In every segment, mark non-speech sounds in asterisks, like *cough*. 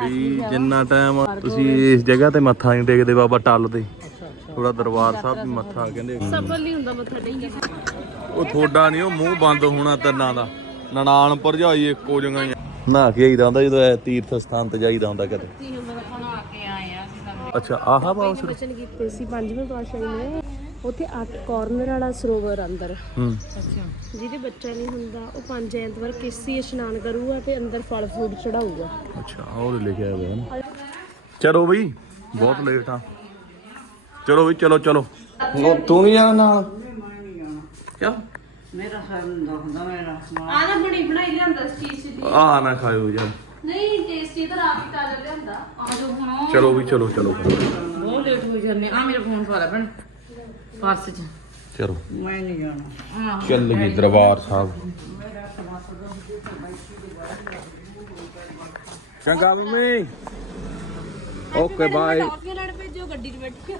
ਵੀ ਜਿੰਨਾ ਟਾਈਮ ਤੁਸੀਂ ਇਸ ਜਗ੍ਹਾ ਤੇ ਮੱਥਾ ਨਹੀਂ ਟੇਕਦੇ ਬਾਬਾ ਟੱਲ ਤੇ। ਥੋੜਾ ਦਰਬਾਰ ਸਾਹਿਬ ਵੀ ਮੱਥਾ ਕਹਿੰਦੇ। ਸਫਲ ਨਹੀਂ ਹੁੰਦਾ ਮੱਥਾ ਟੇਕੀ ਉਹ ਥੋੜਾ ਨਹੀਂ ਉਹ ਮੂੰਹ ਬੰਦ ਹੋਣਾ ਤੰਨਾਂ ਦਾ। ਨਨਾਣ ਭਰਜਾਈ ਇੱਕੋ ਜਗ੍ਹਾ ਹੀ। ਨਹਾ ਕੇ ਆਈਦਾ ਹੁੰਦਾ ਜਦੋਂ ਇਹ ਤੀਰਥ ਸਥਾਨ ਤੇ ਜਾਈਦਾ ਹੁੰਦਾ ਕਦੇ ਅੱਛਾ ਆਹਾ ਬਾਸ ਵਚਨ ਕੀਤੇ ਸੀ ਪੰਜਵੇਂ ਪਾਤਸ਼ਾਹੀ ਨੇ। ਉੱਥੇ ਅੱਠ ਕਾਰਨਰ ਵਾਲਾ ਸਰੋਵਰ ਅੰਦਰ। ਹੂੰ। ਜਿਹਦੇ ਬੱਚਾ ਨਹੀਂ ਹੁੰਦਾ ਉਹ ਪੰਜ ਐਤਵਾਰ ਕਿਸੀ ਇਸ਼ਨਾਨ ਕਰੂਗਾ ਤੇ ਅੰਦਰ ਫਲ ਫਰੂਟ ਚੜਾਊਗਾ। ਅੱਛਾ ਉਹ ਲਿਖਿਆ ਹੋਇਆ ਨਾ। ਚਲੋ ਬਈ ਬਹੁਤ ਲੇਟ ਆ। ਚਲੋ ਬਈ ਚਲੋ ਚਲੋ। ਉਹ ਤੂੰ ਨਹੀਂ ਜਾਣਾ ਨਾਲ ਕਿਆ? ਆ ਨਾ ਬਣੀ ਬਣਾਈ ਲਿਆਂਦਾ ਚੀਜ਼ ਦੀ। ਆ ਨਾ ਖਾਇਓ ਯਾਰ। ਨਹੀਂ ਟੇਸਟੀ ਤਾਂ ਆਪ ਹੀ ਤਾਜ਼ਾ ਲਿਆਂਦਾ। ਆ ਜੋ ਹੁਣ ਚਲੋ ਵੀ ਚਲੋ ਚਲੋ। ਬਹੁਤ ਲੇਟ ਹੋਈ ਜਾਂਦੇ ਆ। ਮੇਰਾ ਫੋਨ ਪਾ ਲੈ ਭੈਣ। ਪਰਸ ਚ। ਚਲੋ। ਮੈਂ ਨਹੀਂ ਜਾਣਾ। ਚੱਲ ਗਈ ਦਰਬਾਰ ਸਾਹਿਬ। ਚੰਗਾ ਮੰਮੀ। Okay bye. ਕਾਫੀ ਲੜ ਭੇਜੋ ਗੱਡੀ 'ਚ ਬੈਠ ਕੇ।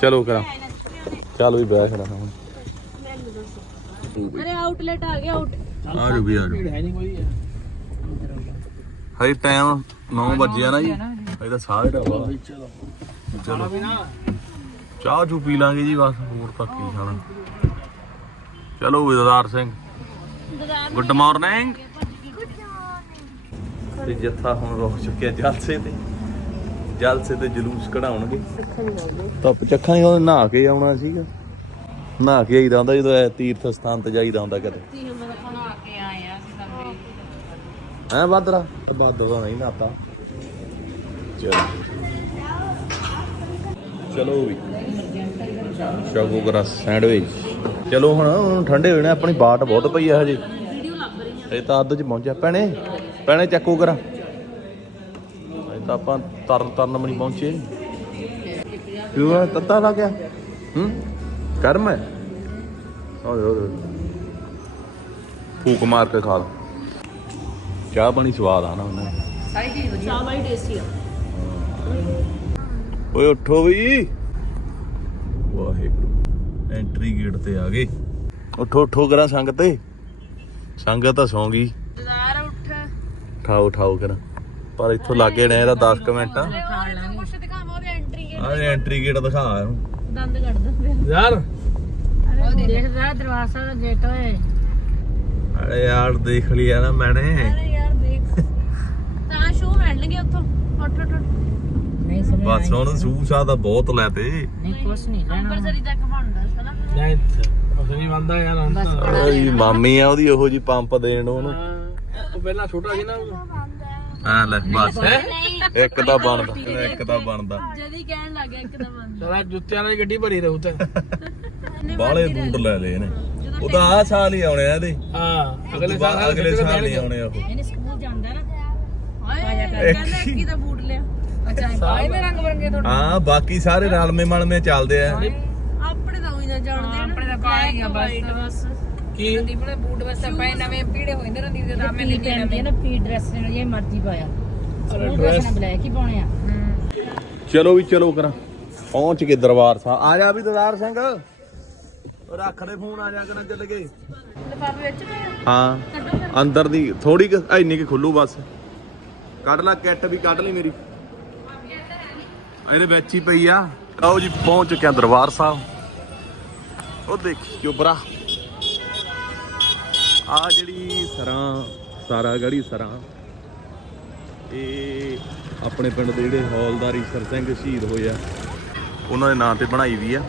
ਚਲੋ ਕਰਾਂ। ਚੱਲ ਵੀ ਬੈਠ ਰਹਾ ਹੁਣ ਮੈਨੂੰ ਦੱਸੋ। ਅਰੇ ਆਊਟਲੈਟ ਆ ਗਿਆ ਆਊਟ ਆ ਜੂ ਵੀ ਆ ਜੂ ਹਜੇ ਟਾਈਮ 9 ਵਜੇ ਨਾ ਜੀ। ਹਜੇ ਤਾਂ ਸਾਰੇ ਦਾ ਵਾ। ਚਲੋ। ਚਾਹ ਚੂ ਪੀ ਲਾਂਗੇ ਜੀ, ਬਸ ਹੋਰ ਤਾਂ ਕੀ ਖਾਣਾ। ਚਲੋ ਵਿਦਾਰ ਸਿੰਘ। ਗੁੱਡ ਮਾਰਨਿੰਗ ਤੇ ਜੱਥਾ ਹੁਣ ਰੁਕ ਚੁੱਕਿਆ ਜਲਸੇ ਤੇ। ਜਲਸੇ ਤੇ ਜਲੂਸ ਕਢਾਉਣਗੇ। ਧੁੱਪ ਚੱਖਾਂ ਹੀ ਉਹ ਨਹਾ ਕੇ ਆਉਣਾ ਸੀਗਾ। ਨਹਾ ਕੇ ਆਈਦਾ ਹੁੰਦਾ ਜਦੋਂ ਇਹ ਤੀਰਥ ਸਥਾਨ ਤੇ ਜਾਈਦਾ ਹੁੰਦਾ ਕਦੇ। ਸੀ ਹੁਣ ਬਣਾ ਹੈ ਬਾਦਰਾ ਬਾਦਰ ਨਹੀਂ ਨਾਤਾ ਚਲੋ। ਚਲੋ ਵੀ। ਸ਼ਗੋ ਗਰਾ ਸੈਂਡਵਿਚ। ਚਲੋ ਹੁਣ ਹੁਣ ਠੰਡੇ ਹੋਣੇ ਆਪਣੀ ਬਾਟ ਬਹੁਤ ਪਈ ਆ ਹਜੇ। ਇਹ ਤਾਂ ਅੱਧ ਚ ਪਹੁੰਚਿਆ ਭੈਣੇ ਭੈਣੇ ਚੱਕੋ ਕਰਾ। ਇਹ ਤਾਂ ਆਪਾਂ ਤਰਨ ਤਰਨ ਨਹੀਂ ਪਹੁੰਚੇ। ਕਿਉਂ ਆ? ਤੱਤਾ ਲੱਗ ਗਿਆ। ਹੂੰ? ਕਰਮ ਹੈ? ਓਏ ਓਏ। ਫੂਕ ਮਾਰ ਕੇ ਖਾ ਲਾ। ਚਾਹ ਪਾਣੀ ਸਵਾਦ ਆ ਨਾ ਉਹਨਾਂ। ਸਾਰੀ ਚੀਜ਼ ਵਧੀਆ। ਚਾਹ ਬੜੀ ਟੇਸਟੀ ਆ। ਓਏ ਉੱਠੋ ਵੀ ਵਾਹਿਗੁਰੂ। ਐਂਟਰੀ ਗੇਟ ਤੇ ਆ ਗਏ। ਉੱਠੋ ਉੱਠੋ ਕਰਾਂ ਸੰਗ ਤੇ। ਸੰਗਤ ਤਾਂ ਸੌਂ ਗਈ। ਜਦਾਰ ਉੱਠ। ਉਠਾਓ ਉਠਾਓ ਕਰਾਂ। ਪਰ ਇੱਥੋਂ ਲੱਗੇ ਨੇ ਇਹਦਾ 10 ਮਿੰਟ। ਆ ਕੁਛ ਦਿਖਾਵਾਂ ਉਹਦੇ ਐਂਟਰੀ ਗੇਟ ਆਹ ਐਂਟਰੀ ਗੇਟ ਦਿਖਾ ਇਹਨੂੰ। ਦੰਦ ਕੱਢ ਦਿੰਦੇ ਯਾਰ। ਉਹ ਦੇਖਦਾ ਦਰਵਾਜ਼ਾ ਦਾ ਗੇਟ ਓਏ ਅਰੇ ਯਾਰ ਦੇਖ ਲਿਆ ਨਾ ਮੈਨੇ ਅਰੇ ਯਾਰ ਦੇਖ। ਤਾਂ ਸ਼ੋ ਮਿਲਣਗੇ ਉੱਥੋਂ। ਉੱਠ ਉੱਠ ਉੱਠ। ਸਮਝ ਬਸ ਹੁਣ ਸੂਸਾ ਤਾਂ ਬਹੁਤ ਲੈ ਤੇ ਨਹੀਂ ਕੁਛ ਨਹੀਂ ਲੈਣਾ। ਅੰਬਰਸਰੀ ਤੱਕ ਬਣਦਾ ਸੀ ਨਾ ਬਸ ਓਏ ਮਾਮੀ ਆ ਉਹਦੀ ਉਹੋ ਜੀ ਪੰਪ ਦੇਣ ਉਹਨੂੰ। ਉਹ ਪਹਿਲਾਂ ਛੋਟਾ ਸੀ ਨਾ ਹਾਂ ਲੈ ਬਸ। ਨਹੀਂ ਇੱਕ ਤਾਂ ਬਣਦਾ ਇੱਕ ਤਾਂ ਬਣਦਾ। ਜਦੀ ਕਹਿਣ ਲੱਗ ਗਿਆ ਇੱਕਦਮ ਬੰਦ ਸਾਰਾ ਜੁੱਤਿਆਂ ਨਾਲ ਗੱਡੀ ਭਰੀ ਰਹੂ ਤੇ। ਬਾਲੇ ਬੂਟ ਲੈ ਲਏ ਇਹਨੇ। ਉਹ ਤਾਂ ਆਹ ਸਾਲ ਹੀ ਆਉਣੇ ਆ ਇਹਦੇ। ਹਾਂ ਅਗਲੇ ਸਾਲ ਅਗਲੇ ਸਾਲ ਨਹੀਂ ਆਉਣੇ ਉਹ। ਇਹਨੇ ਸਕੂਲ ਜਾਂਦਾ ਨਾ। ਹਾਏ ਕਹਿੰਦਾ ਕੀ ਦਾ ਬੂਟ ਲਿਆ। ਅੱਛਾ ਪਾਏ ਨੇ ਰੰਗ ਬਰੰਗੇ ਤੁਹਾਡੇ ਹਾਂ ਬਾਕੀ ਸਾਰੇ ਰਲਮੇ ਮਲਮੇ ਚੱਲਦੇ ਆ। ਆਪਣੇ ਤਾਂ ਉਹੀ ਨਾ ਜਾਣਦੇ ਆਪਣੇ ਤਾਂ ਹੀ ਆ ਬਸ। ਬਸ। ਕੀ? ਰਣਦੀਪ ਨੇ ਬੂਟ ਬਸ ਪਏ ਨਵੇਂ ਪੀੜੇ ਹੋਏ ਨੇ ਰਣਦੀਪ ਦੇ ਤਾਂ ਮੈਂ ਲੈ ਕੇ ਨਾ ਪੀ ਡਰੈਸ ਨੇ ਜੇ ਮਰਜ਼ੀ ਪਾਇਆ। ਸਕੂਲ ਡਰੈਸ ਨਾਲ ਬਲੈਕ ਹੀ ਪਾਉਣੇ ਆ। ਚਲੋ ਵੀ ਚਲੋ ਕਰਾਂ। ਪਹੁੰਚ ਗਏ ਦਰਬਾਰ ਸਾਹਿਬ। ਆ ਜਾ ਵੀ ਦਰਬਾਰ ਸਿੰਘ। ਉਹ ਰੱਖ ਦੇ ਫੋਨ ਆ ਜਾ ਕਰਾਂ ਚੱਲ ਗਏ ਲਿਫਾਫੇ ਵਿੱਚ ਹਾਂ ਅੰਦਰ ਦੀ ਥੋੜੀ ਕੁ ਇੰਨੀ ਕਿ ਖੁੱਲੂ ਬਸ। ਕੱਢ ਲੈ ਕਿੱਟ ਵੀ ਕੱਢ ਲਈ ਮੇਰੀ। ਇਹਦੇ ਵਿੱਚ ਹੀ ਪਈ ਆ। ਆਓ ਜੀ, ਪਹੁੰਚ ਚੁੱਕਿਆ ਦਰਬਾਰ ਸਾਹਿਬ। ਉਹ ਦੇਖੀ ਚੋਬਰਾ ਆ ਜਿਹੜੀ ਸਰਾਂ, ਸਾਰਾ ਗੜੀ ਸਰਾਂ। ਇਹ ਆਪਣੇ ਪਿੰਡ ਦੇ ਜਿਹੜੇ ਹੌਲਦਾਰ ਈਸ਼ਰ ਸਿੰਘ ਸ਼ਹੀਦ ਹੋਏ ਆ। ਉਹਨਾਂ ਦੇ ਨਾਂ ਤੇ ਬਣਾਈ ਵੀ ਆ।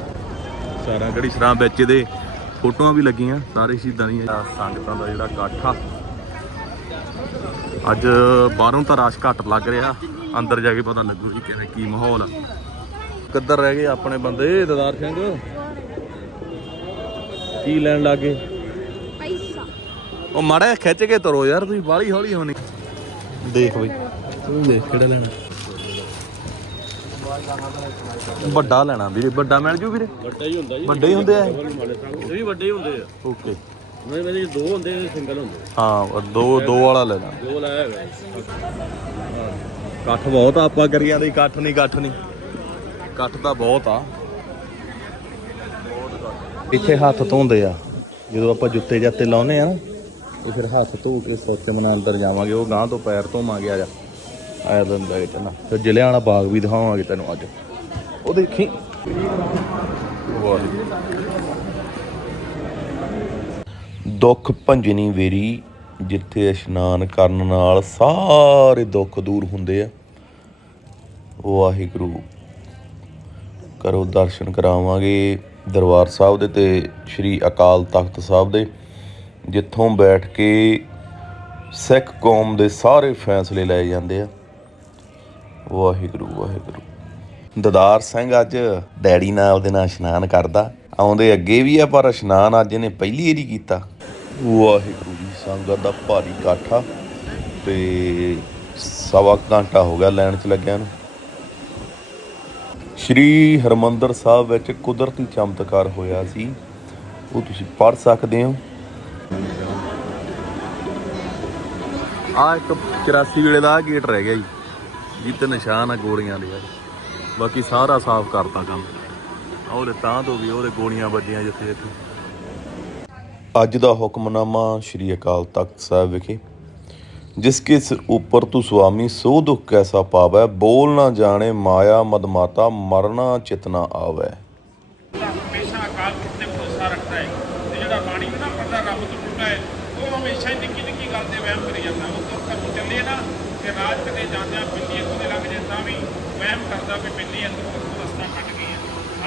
ਸਾਰਾ ਗੜੀ ਸਰਾਂ ਵਿੱਚ ਇਹਦੇ ਫੋਟੋਆਂ ਵੀ ਲੱਗੀਆਂ, ਸਾਰੇ ਸ਼ਹੀਦਾਂ ਦੀਆਂ। ਸੰਗਤਾਂ ਦਾ ਜਿਹੜਾ ਇਕੱਠ ਆ। ਅੱਜ ਬਾਹਰੋਂ ਤਾਂ ਰਸ਼ ਘੱਟ ਲੱਗ ਰਿਹਾ। ਅੰਦਰ ਜਾ ਕੇ ਪਤਾ ਲੱਗੂ ਜੀ ਕਿਵੇਂ ਕੀ ਮਾਹੌਲ ਆ। ਕਿੱਧਰ ਰਹਿ ਗਏ ਆਪਣੇ ਬੰਦੇ ਦਦਾਰ ਸਿੰਘ? ਕੀ ਲੈਣ ਲੱਗੇ? ਪੈਸਾ। ਉਹ ਮਾੜਾ ਖਿੱਚ ਕੇ ਤੁਰੋ ਯਾਰ ਤੁਸੀਂ ਬਾਹਲੀ ਹੌਲੀ ਹੋਣੀ। ਦੇਖ ਬਈ ਤੂੰ ਦੇਖ ਕਿਹੜਾ ਲੈਣਾ। ਵੱਡਾ ਲੈਣਾ ਵੀਰੇ ਵੱਡਾ ਮਿਲ ਜੂ ਵੀਰੇ। ਵੱਡਾ ਹੀ ਹੁੰਦਾ ਜੀ। ਵੱਡੇ ਹੀ ਹੁੰਦੇ ਆ ਇਹ? ਇਹ ਵੀ ਵੱਡੇ ਹੀ ਹੁੰਦੇ ਆ। ਓਕੇ। ਮੇਰੇ ਮੇਰੇ ਦੋ ਹੁੰਦੇ ਸਿੰਗਲ ਹੁੰਦੇ। ਹਾਂ ਦੋ ਦੋ ਵਾਲਾ ਲੈਣਾ ਦੋ ਲਾਇਆ ਹੈਗਾ। ਇਕੱਠ ਬਹੁਤ ਆ ਆਪਾਂ ਕਰੀਆਂ ਦੇ ਇਕੱਠ ਨਹੀਂ ਇਕੱਠ ਨਹੀਂ। ਇਕੱਠ ਤਾਂ ਬਹੁਤ ਆ। ਇੱਥੇ ਹੱਥ ਧੋਂਦੇ ਆ। ਜਦੋਂ ਆਪਾਂ ਜੁੱਤੇ ਜਾਤੇ ਲਾਉਨੇ ਆ ਨਾ ਤੇ ਫਿਰ ਹੱਥ ਧੋ ਕੇ ਸੋਚ ਮਨਾ ਅੰਦਰ ਜਾਵਾਂਗੇ ਉਹ ਗਾਂ ਤੋਂ ਪੈਰ ਧੋਵਾਂਗੇ ਆ ਜਾ। ਆਇਆ ਲੈ ਕੇ ਚੱਲਾਂ ਫਿਰ ਜ਼ਿਲ੍ਹਿਆਂ ਵਾਲਾ ਬਾਗ ਵੀ ਦਿਖਾਵਾਂਗੇ ਤੈਨੂੰ ਅੱਜ। ਉਹ ਦੇਖੀ। ਦੁੱਖ ਭੰਜਨੀ ਵੇਰੀ, ਜਿੱਥੇ ਇਸ਼ਨਾਨ ਕਰਨ ਨਾਲ ਸਾਰੇ ਦੁੱਖ ਦੂਰ ਹੁੰਦੇ ਆ। ਵਾਹਿਗੁਰੂ, ਕਰੋ ਦਰਸ਼ਨ ਕਰਾਵਾਂਗੇ ਦਰਬਾਰ ਸਾਹਿਬ ਦੇ ਤੇ ਸ੍ਰੀ ਅਕਾਲ ਤਖਤ ਸਾਹਿਬ ਦੇ, ਜਿੱਥੋਂ ਬੈਠ ਕੇ ਸਿੱਖ ਕੌਮ ਦੇ ਸਾਰੇ ਫੈਸਲੇ ਲਏ ਜਾਂਦੇ ਆ। ਵਾਹਿਗੁਰੂ ਵਾਹਿਗੁਰੂ। ਦਦਾਰ ਸਿੰਘ ਅੱਜ ਡੈਡੀ ਨਾਲ ਉਹਦੇ ਨਾਲ ਇਸ਼ਨਾਨ ਕਰਦਾ। ਆਉਂਦੇ ਅੱਗੇ ਵੀ ਆ, ਪਰ ਇਸ਼ਨਾਨ ਅੱਜ ਇਹਨੇ ਪਹਿਲੀ ਵਾਰੀ ਕੀਤਾ। ਵਾਹਿਗੁਰੂ ਜੀ ਸੰਗਤ ਦਾ ਭਾਰੀ ਇਕੱਠਾ ਤੇ ਸਵਾ ਘੰਟਾ ਹੋ ਗਿਆ ਲਾਈਨ 'ਚ ਲੱਗਿਆ ਨੂੰ। ਸ਼੍ਰੀ ਹਰਮੰਦਰ ਸਾਹਿਬ ਵਿੱਚ ਕੁਦਰਤੀ ਚਮਤਕਾਰ ਹੋਇਆ ਸੀ। ਉਹ ਤੁਸੀਂ ਪੜ ਸਕਦੇ ਹੋ। ਆ ਇੱਕ 84 ਵੇਲੇ ਦਾ ਗੇਟ ਰਹਿ ਗਿਆ ਜੀ। ਜਿੱਤੇ ਨਿਸ਼ਾਨ ਆ ਗੋਲੀਆਂ ਦੇ ਬਾਕੀ ਸਾਰਾ ਸਾਫ਼ ਕਰਤਾ ਕੰਮ। ਆਹ ਉਹਦੇ ਤਾਂ ਤੋਂ ਵੀ ਉਹਦੇ ਗੋਲੀਆਂ ਵੱਜੀਆਂ ਜਿੱਥੇ ਇੱਥੇ ਅੱਜ ਦਾ ਹੁਕਮਨਾਮਾ ਸ਼੍ਰੀ ਅਕਾਲ ਤਖਤ ਸਾਹਿਬ ਵਿਖੇ। ਜਿਸਕੇ ਸਿਰ ਉੱਪਰ ਤੂੰ ਸੁਆਮੀ, ਸੋ ਦੁਖ ਕੈਸਾ ਪਾਵੈ? ਬੋਲ ਨਾ ਜਾਣੇ ਮਾਇਆ, ਮਦਮਾਤਾ, ਮਰਨਾ ਚਿਤਨਾ ਆਵੈ ਹਮੇਸ਼ਾ ਅਕਾਲ ਪੁਰਖ ਤੇ ਭਰੋਸਾ ਰੱਖਦਾ ਹੈ ਤੇ ਜਿਹੜਾ ਬਾਣੀ ਨੂੰ ਨਾ ਪੜਦਾ ਰੱਬ ਤੋਂ ਟੁੱਟਾ ਹੈ ਉਹ ਹਮੇਸ਼ਾ ਹੀ ਨਿੱਕੀ ਨਿੱਕੀ ਗੱਲ ਤੇ ਵਹਿਮ ਕਰੀ ਜਾਂਦਾ ਉਹ ਤੋਂ ਘਰੋਂ ਚੱਲੇ ਨਾ ਤੇ ਰਾਜ ਕਦੇ ਜਾਂਦਿਆਂ ਬਿੱਲੀ ਅੱਗੋਂ ਦੇ ਲੰਘ ਜੇ ਤਾਂ ਵੀ ਵਹਿਮ ਕਰਦਾ ਵੀ ਬਿੱਲੀ ਅੰਦਰੋਂ ਅੱਗੋਂ ਰਸਤਾ ਕੱਟ ਗਈ ਹੈ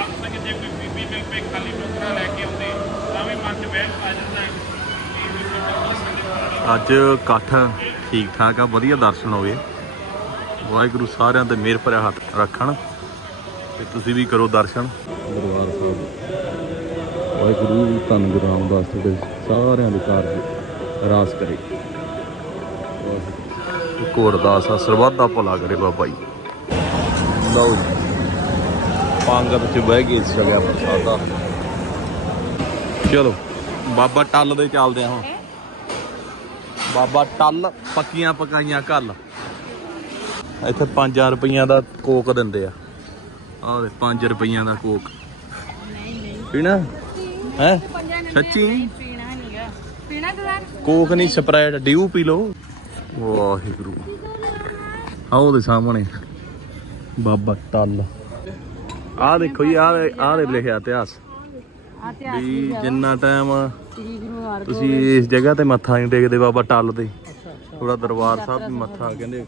ਆਪ ਸੰਗ ਜੇ ਕੋਈ ਬੀਬੀ ਮਿਲ ਪਏ ਖਾਲੀ ਟੋਕਰਾ ਲੈ ਕੇ ਆਉਂਦੇ ਤਾਂ ਵੀ ਮਨ 'ਚ ਵਹਿਮ ਆ ਜਾਂਦਾ ਹੈ ਕਿ ਵੀ ਕੋਈ ਟੋਕਰਾ ਸੰਗਤ ਅੱਜ ਇਕੱਠ ਠੀਕ ਠਾਕ ਆ ਵਧੀਆ ਦਰਸ਼ਨ ਹੋਵੇ ਵਾਹਿਗੁਰੂ ਸਾਰਿਆਂ ਤੇ ਮਿਹਰ ਭਰਿਆ ਹੱਥ ਰੱਖਣ ਤੇ ਤੁਸੀਂ ਵੀ ਕਰੋ ਦਰਸ਼ਨ। ਦਰਬਾਰ ਸਾਹਿਬ। ਵਾਹਿਗੁਰੂ ਧੰਨ ਗੁਰੂ ਰਾਮਦਾਸ ਤੁਹਾਡੇ ਸਾਰਿਆਂ ਦੇ ਕਾਰਜ ਰਾਸ ਕਰੇ। ਹੋਰ ਅਰਦਾਸ ਆ ਸਰਬੱਤ ਦਾ ਭਲਾ ਕਰੇ ਬਾਬਾ ਜੀ। ਲਓ ਜੀ ਪੰਗਤ ਚ ਬਹਿ ਕੇ ਛਕਿਆ ਪ੍ਰਸਾਦਾ। ਚਲੋ ਬਾਬਾ ਟੱਲ ਦੇ ਚੱਲਦੇ ਆ ਹੁਣ। ਬਾਬਾ ਟੱਲ ਪੱਕੀਆਂ ਪਕਾਈਆਂ ਕੱਲ ਇੱਥੇ 5 ਰੁਪਈਆਂ ਦਾ ਕੋਕ ਦਿੰਦੇ ਆ। ਆਹ ਦੇ 5 ਰੁਪਈਆਂ ਦਾ ਕੋਕ। ਪੀਣਾ? ਹੈ? ਸੱਚੀ? ਪੀਣਾ ਨਹੀਂਗਾ ਪੀਣਾ ਕੋਕ ਨਹੀਂ ਸਪਰਾਈਟ ਡਿਊ ਪੀ ਲਓ। ਵਾਹਿਗੁਰੂ। ਆਹ ਦੇ ਸਾਹਮਣੇ। ਬਾਬਾ ਟੱਲ। ਆਹ ਦੇਖੋ ਜੀ ਆਹ ਆਹ ਦੇ ਲਿਖਿਆ ਇਤਿਹਾਸ। ਵੀ ਜਿੰਨਾ ਟਾਈਮ ਸ੍ਰੀ ਗੁਰੂ ਅਰਜਨ ਤੁਸੀਂ ਇਸ ਜਗ੍ਹਾ ਤੇ ਮੱਥਾ ਨਹੀਂ ਟੇਕਦੇ ਬਾਬਾ ਟੱਲ ਤੇ। ਥੋੜਾ ਦਰਬਾਰ ਸਾਹਿਬ ਵੀ ਮੱਥਾ ਕਹਿੰਦੇ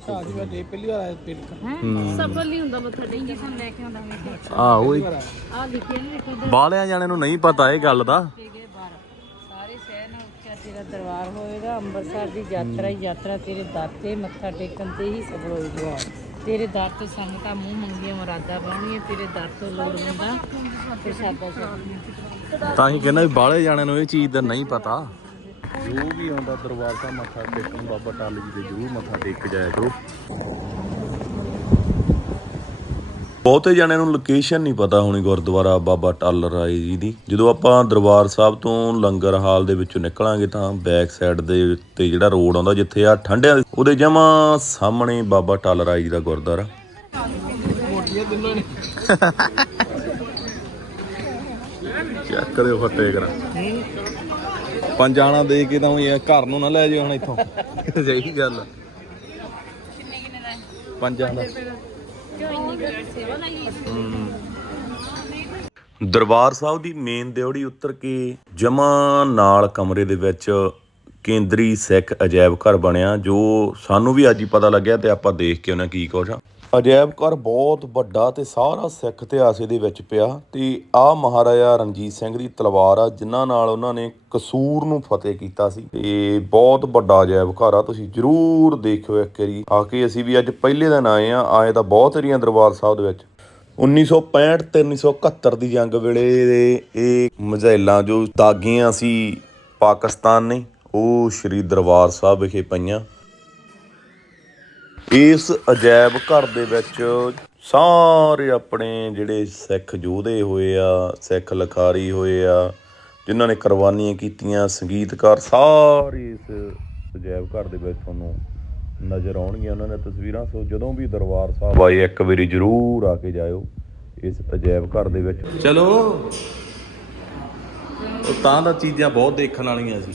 ਸਫਲ ਨਹੀਂ ਹੁੰਦਾ ਮੱਥਾ ਟੇਕ ਕਿਸੇ ਨੂੰ ਲੈ ਕੇ ਆਉਂਦਾ ਮੈਂ ਆਹੋ ਹੀ। ਆ ਲਿਖਿਆ ਨਹੀਂ ਲਿਖਿਆ ਬਾਲਿਆਂ ਜਾਣੇ ਨੂੰ ਨਹੀਂ ਪਤਾ ਇਹ ਗੱਲ ਦਾ। ਗਏ 12 ਸਾਰੇ ਸ਼ਹਿਰ ਨਾਲ ਉੱਚਾ ਤੇਰਾ ਦਰਬਾਰ ਹੋਏਗਾ ਅੰਮ੍ਰਿਤਸਰ ਦੀ ਯਾਤਰਾ ਹੀ ਯਾਤਰਾ ਤੇਰੇ ਦਰ ਤੇ ਮੱਥਾ ਟੇਕਣ ਤੇ ਹੀ ਸਫਲ ਹੋਏਗਾ। ਤੇਰੇ ਦਰ ਤੋਂ ਸੰਗਤਾਂ ਮੂੰਹ ਮੰਗੀਆਂ ਮੁਰਾਦਾਂ ਪਾਉਣੀਆਂ ਤੇਰੇ ਦਰ ਤੋਂ ਲੋੜ ਹੁੰਦਾ ਪ੍ਰਸਾਦਾ ਛਕਣਾ ਤਾਂ ਹੀ ਕਹਿੰਦਾ ਵੀ ਬਾਲੇ ਜਾਣੇ ਨੂੰ ਇਹ ਚੀਜ਼ ਦਾ ਨਹੀਂ ਪਤਾ। ਜੋ ਵੀ ਆਉਂਦਾ ਦਰਬਾਰ ਸਾਹਿਬ, ਮੱਥਾ ਟੇਕਣ, ਬਾਬਾ ਟਾਲੀ ਜੀ ਦੇ ਜ਼ਰੂਰ ਮੱਥਾ ਟੇਕ ਕੇ ਜਾਇਆ ਕਰੋ। ਬਹੁਤੇ ਜਣਿਆਂ ਨੂੰ ਲੋਕੇਸ਼ਨ ਨਹੀਂ ਪਤਾ ਹੋਣੀ ਗੁਰਦੁਆਰਾ ਬਾਬਾ ਟਾਲ ਰਾਏ ਜੀ ਦੀ। ਜਦੋਂ ਆਪਾਂ ਦਰਬਾਰ ਸਾਹਿਬ ਤੋਂ ਲੰਗਰ ਹਾਲ ਦੇ ਵਿੱਚੋਂ ਨਿਕਲਾਂਗੇ ਤਾਂ ਬੈਕ ਸਾਈਡ ਦੇ ਉੱਤੇ ਜਿਹੜਾ ਰੋਡ ਆਉਂਦਾ ਜਿੱਥੇ ਆ ਠੰਡਿਆਂ ਦੇ- ਉਹਦੇ ਜਮਾ ਸਾਹਮਣੇ ਬਾਬਾ ਟਾਲ ਰਾਏ ਜੀ ਦਾ ਗੁਰਦੁਆਰਾ। ਚੈੱਕ ਕਰਿਓ ਫੱਟੇ ਕਰਾਂ। ਪੰਜਾਣਾ ਦੇ ਕੇ ਤਾਂ ਯਾਰ ਘਰ ਨੂੰ ਨਾ ਲੈ ਜਾਓ ਹੁਣ ਇੱਥੋਂ। ਸਹੀ ਗੱਲ ਆ। ਦਰਬਾਰ ਸਾਹਿਬ ਦੀ ਮੇਨ ਦਿਉੜੀ ਉਤਰ ਕੇ ਜਮਾ ਨਾਲ ਕਮਰੇ ਦੇ ਵਿੱਚ ਕੇਂਦਰੀ ਸਿੱਖ ਅਜਾਇਬ ਘਰ ਬਣਿਆ, ਜੋ ਸਾਨੂੰ ਵੀ ਅੱਜ ਹੀ ਪਤਾ ਲੱਗਿਆ ਤੇ ਆਪਾਂ ਦੇਖ ਕੇ ਉਹਨਾਂ ਕੀ ਕੁਛ ਆ ਅਜਾਇਬ ਘਰ ਬਹੁਤ ਵੱਡਾ ਤੇ ਸਾਰਾ ਸਿੱਖ ਇਤਿਹਾਸ ਇਹਦੇ ਵਿੱਚ ਪਿਆ ਤੇ ਆ ਮਹਾਰਾਜਾ ਰਣਜੀਤ ਸਿੰਘ ਦੀ ਤਲਵਾਰ ਆ, ਜਿਨ੍ਹਾਂ ਨਾਲ ਉਹਨਾਂ ਨੇ ਕਸੂਰ ਨੂੰ ਫਤਿਹ ਕੀਤਾ ਸੀ। ਤੇ ਬਹੁਤ ਵੱਡਾ ਅਜੈਬ ਘਰ ਆ, ਤੁਸੀਂ ਜਰੂਰ ਦੇਖਿਓ ਇੱਕ ਵਾਰੀ। ਆ ਕੇ ਅਸੀਂ ਵੀ ਅੱਜ ਪਹਿਲੇ ਦਿਨ ਆਏ ਆ, ਆਏ ਤਾਂ ਬਹੁਤ ਏਰੀਆਂ ਦਰਬਾਰ ਸਾਹਿਬ ਦੇ ਵਿੱਚ। 1965 ਤੇ 1971 ਦੀ ਜੰਗ ਵੇਲੇ ਇਹ ਮਜ਼ਾਇਲਾਂ ਜੋ ਦਾਗੀਆਂ ਸੀ ਪਾਕਿਸਤਾਨ ਨੇ, ਉਹ ਸ਼੍ਰੀ ਦਰਬਾਰ ਸਾਹਿਬ ਵਿਖੇ ਪਈਆਂ। ਇਸ ਅਜਾਇਬ ਘਰ ਦੇ ਵਿੱਚ ਸਾਰੇ ਆਪਣੇ ਜਿਹੜੇ ਸਿੱਖ ਯੋਧੇ ਹੋਏ ਆ, ਸਿੱਖ ਲਖਾਰੀ ਹੋਏ ਆ, ਜਿਨ੍ਹਾਂ ਨੇ ਕੁਰਬਾਨੀਆਂ ਕੀਤੀਆਂ, ਸੰਗੀਤਕਾਰ ਸਾਰੇ ਇਸ ਅਜਾਇਬ ਘਰ ਦੇ ਵਿੱਚ ਤੁਹਾਨੂੰ ਨਜ਼ਰ ਆਉਣਗੀਆਂ। ਉਹਨਾਂ ਦੀਆਂ ਤਸਵੀਰਾਂ ਸੋ ਜਦੋਂ ਵੀ ਦਰਬਾਰ ਸਾਹਿਬ ਆਏ, ਇੱਕ ਵਾਰੀ ਜ਼ਰੂਰ ਆ ਕੇ ਜਾਇਓ ਇਸ ਅਜਾਇਬ ਘਰ ਦੇ ਵਿੱਚ। ਚਲੋ। ਉਹ ਤਾਂ ਦਾ ਚੀਜ਼ਾਂ ਬਹੁਤ ਦੇਖਣ ਵਾਲੀਆਂ ਸੀ।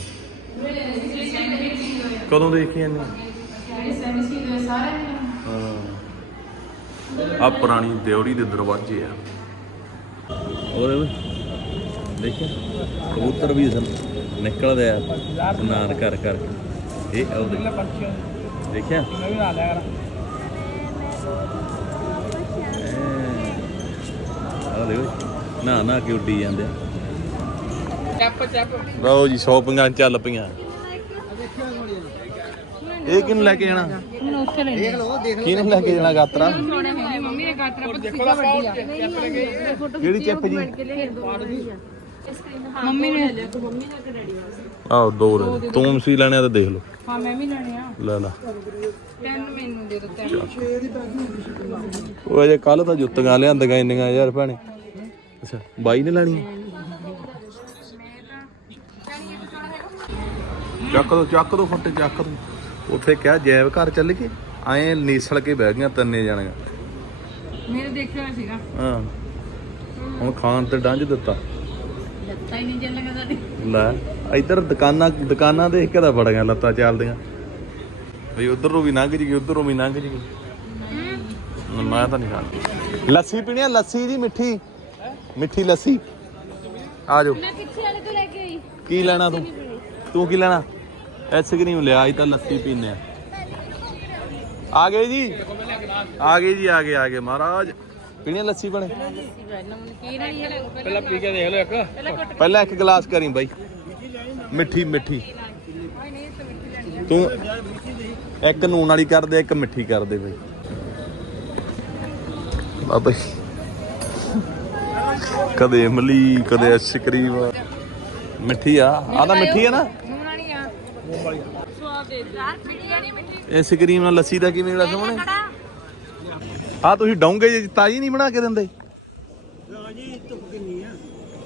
ਕਦੋਂ ਦੇਖੀਆਂ ਇਹਨੇ ਦੇ ਸਾਰੇ ਆ ਪੁਰਾਣੀ ਦਿਉੜੀ ਦੇ ਦਰਵਾਜ਼ੇ ਆ। ਹੋਰ ਦੇਖਿਆ? ਕਬੂਤਰ ਵੀ ਅਸਲ ਨਿਕਲਦੇ ਆ ਇਸ਼ਨਾਨ ਕਰ ਕਰ ਕੇ। ਇਹ ਉਹ ਦੇਖ। ਦੇਖਿਆ ਆ ਦੇਖੋ ਨਾ ਨਾ ਕਿ ਉੱਡੀ ਜਾਂਦੇ ਆ। ਚੱਪ ਚੱਪ। ਲਓ ਜੀ ਸ਼ਾਪਿੰਗਾਂ ਚੱਲ ਪਈਆਂ। ਇਹ ਕਿਹਨੂੰ ਲੈ ਕੇ ਜਾਣਾ? ਹੁਣ ਉੱਥੇ ਲੈ ਕਿਹਨੂੰ ਲੈ ਕੇ ਜਾਣਾ ਗਾਤਰਾ? ਸੋਹਣੇ ਮੰਮੀ ਇਹ ਗਾਤਰਾ ਪਰ ਸਿੱਕਾ ਵੱਡੀ ਆ ਕਿਹੜੀ ਚਿੱਪ ਜੀ? ਮੰਮੀ ਨੇ ਆਹ ਦੋ ਲੈ ਤੂੰ ਸੀ ਲੈਣੇ ਆ ਤਾਂ ਦੇਖ ਲਓ। ਹਾਂ ਮੈਂ ਵੀ ਲੈਣੇ ਆ। ਲੈ ਲੈ। ਤਿੰਨ ਮੈਨੂੰ ਦੇ ਦੋ ਤਿੰਨ। ਉਹ ਅਜੇ ਕੱਲ ਤਾਂ ਜੁੱਤੀਆਂ ਲਿਆਂਦੀਆਂ ਇੰਨੀਆਂ ਯਾਰ ਭੈਣੇ। ਅੱਛਾ ਬਾਈ ਨੇ ਲੈਣੀ ਚੱਕ ਦੋ ਚੱਕ ਦੋ ਫੱਟੇ ਚੱਕ ਦੋ। ਉੱਥੇ ਕਿਹਾ ਜੈਵ ਘਰ ਚੱਲ ਕੇ ਐਂ ਨੀਸਲ ਕੇ ਬਹਿ ਗਈਆਂ ਤੰਨੇ ਜਾਣੀਆਂ। ਮੇਰੇ ਦੇਖਿਆ ਹੋਇਆ ਸੀਗਾ। ਹਾਂ। ਹੁਣ ਖਾਣ ਤੇ ਡੰਜ ਦਿੱਤਾ। ਲੱਤਾਂ ਹੀ ਨਹੀਂ ਚੱਲਣਗਾ ਸਾਡੀ ਲੈ ਇੱਧਰ ਦੁਕਾਨਾਂ ਦੁਕਾਨਾਂ ਦੇਖ ਕੇ ਤਾਂ ਬੜੀਆਂ ਲੱਤਾਂ ਚੱਲਦੀਆਂ। ਬਈ ਉਧਰ ਨੂੰ ਵੀ ਲੰਘ ਜੀ ਉਧਰੋਂ ਵੀ ਲੰਘ ਜੀ ਮੈਂ ਤਾਂ ਨਹੀਂ ਖਾਣੀ ਲੱਸੀ ਪੀਣੀ ਆ ਲੱਸੀ ਦੀ ਮਿੱਠੀ। ਮਿੱਠੀ ਲੱਸੀ। ਆ ਜਾਓ। ਮੈਂ ਪਿੱਛੇ ਵਾਲੇ ਤੋਂ ਲੈ ਕੇ ਆਈ। ਕੀ ਲੈਣਾ ਤੂੰ? ਤੂੰ ਕੀ ਲੈਣਾ? ਆਈਸਕ੍ਰੀਮ ਲਿਆ ਅੱਜ ਤਾਂ ਲੱਸੀ ਪੀਨੇ ਆ। ਆ ਗਏ ਜੀ? ਆ ਗਏ ਜੀ ਆ ਗਏ ਆ ਗਏ। ਮਹਾਰਾਜ। ਪੀਣੀ ਲੱਸੀ ਬਣੇ ਹੈ ਪਹਿਲਾਂ ਪੀ ਕੇ ਦੇਖ ਲਓ ਇੱਕ। ਪਹਿਲਾਂ ਇੱਕ ਗਲਾਸ ਕਰੀ ਬਾਈ। ਮਿੱਠੀ ਮਿੱਠੀ। ਤੂੰ ਇੱਕ ਨੂਨ ਵਾਲੀ ਕਰ ਦੇ ਇੱਕ ਮਿੱਠੀ ਕਰ ਦੇ ਬਾਈ। ਬਾਬਾ। ਕਦੇ ਇਮਲੀ ਕਦੇ ਆਈਸਕ੍ਰੀਮ ਮਿੱਠੀ ਆ। ਆ ਤਾਂ ਮਿੱਠੀ ਆ ਨਾ। ਵਾਲੀ ਮਿੱਠੀ ਆਈਸਕ੍ਰੀਮ ਨਾਲ ਲੱਸੀ ਦਾ ਕਿਵੇਂ ਲੱਗਦਾ ਸੋਹਣੇ ਆ ਤੁਸੀਂ ਡੋਂਗੇ ਜੇ ਤਾਜੀ ਨਹੀਂ ਬਣਾ ਕੇ ਦਿੰਦੇ।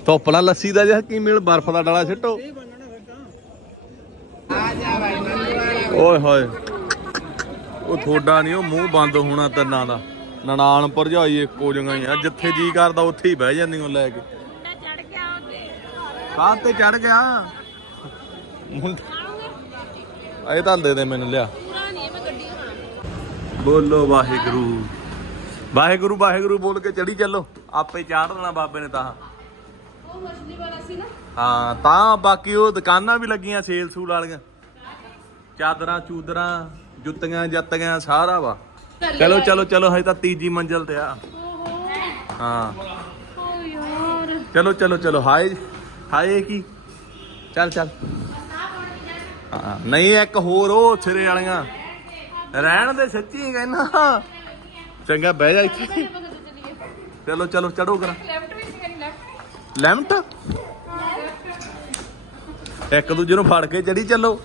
ਧੁੱਪ ਨਾਲ ਲੱਸੀ ਦਾ ਜਿਹਾ ਕੀ ਮਿਲ ਬਰਫ਼ ਦਾ ਡਾਲਾ ਸਿੱਟੋ। ਓਏ ਹੋਏ। ਉਹ ਥੋੜਾ ਨਹੀਂ ਉਹ ਮੂੰਹ ਬੰਦ ਹੋਣਾ ਤੰਨਾਂ ਦਾ। ਨਨਾਣ ਭਰਜਾਈ ਇੱਕੋ ਜਿਹੀਆਂ ਹੀ ਆ ਜਿੱਥੇ ਜੀ ਕਰਦਾ ਉੱਥੇ ਹੀ ਬਹਿ ਜਾਂਦੀਆਂ ਲੈ ਕੇ। ਚੜ ਗਿਆ ਉਹਦੇ। ਤੇ ਚੜ ਗਿਆ। ਇਹ ਤਾਂ ਦੇ ਦੇ ਮੈਨੂੰ ਲਿਆ। ਪੂਰਾ ਨਹੀਂ ਮੈਂ ਗੱਡੀ ਖਾਣਾ ਬੋਲੋ ਵਾਹਿਗੁਰੂ। ਵਾਹਿਗੁਰੂ ਵਾਹਿਗੁਰੂ ਬੋਲ ਕੇ ਚੜੀ ਚੱਲੋ। ਆਪੇ ਚਾੜ ਦੇਣਾ ਬਾਬੇ ਨੇ ਤਾਂ। ਉਹ ਮਛਲੀ ਵਾਲਾ ਸੀ ਨਾ ਹਾਂ, ਤਾਂ ਬਾਕੀ ਉਹ ਦੁਕਾਨਾਂ ਵੀ ਲੱਗੀਆਂ ਸੇਲ ਸੂਲ ਵਾਲੀਆਂ। ਚਾਦਰਾਂ, ਚੂਦਰਾਂ, ਜੁੱਤੀਆਂ, ਜੱਤੀਆਂ, ਸਾਰਾ ਵਾ। ਚਲੋ ਚਲੋ ਚਲੋ, ਹਜੇ ਤਾਂ ਤੀਜੀ ਮੰਜ਼ਲ ਤੇ ਆ। ਹਾਂ। ਓ ਯਾਰ ਚਲੋ ਚਲੋ ਚਲੋ, ਹਾਏ ਹਾਏ ਕੀ? ਚੱਲ ਚੱਲ। ਹਾਂ ਨਹੀਂ ਇੱਕ ਹੋਰ ਉਹ ਸਿਰੇ ਵਾਲੀਆਂ। ਰਹਿਣ ਦੇ ਸੱਚੀ ਕਹਿਣਾ ਚੰਗਾ ਬਹਿ ਜਾ ਇੱਥੇ। ਚਲੋ ਚਲੋ ਚੜੋ ਕਰਾਂ। ਲੈਫਟ? ਲੈਮਟ ਇੱਕ ਦੂਜੇ ਨੂੰ ਫੜ ਕੇ ਚੜੀ ਚੱਲੋ।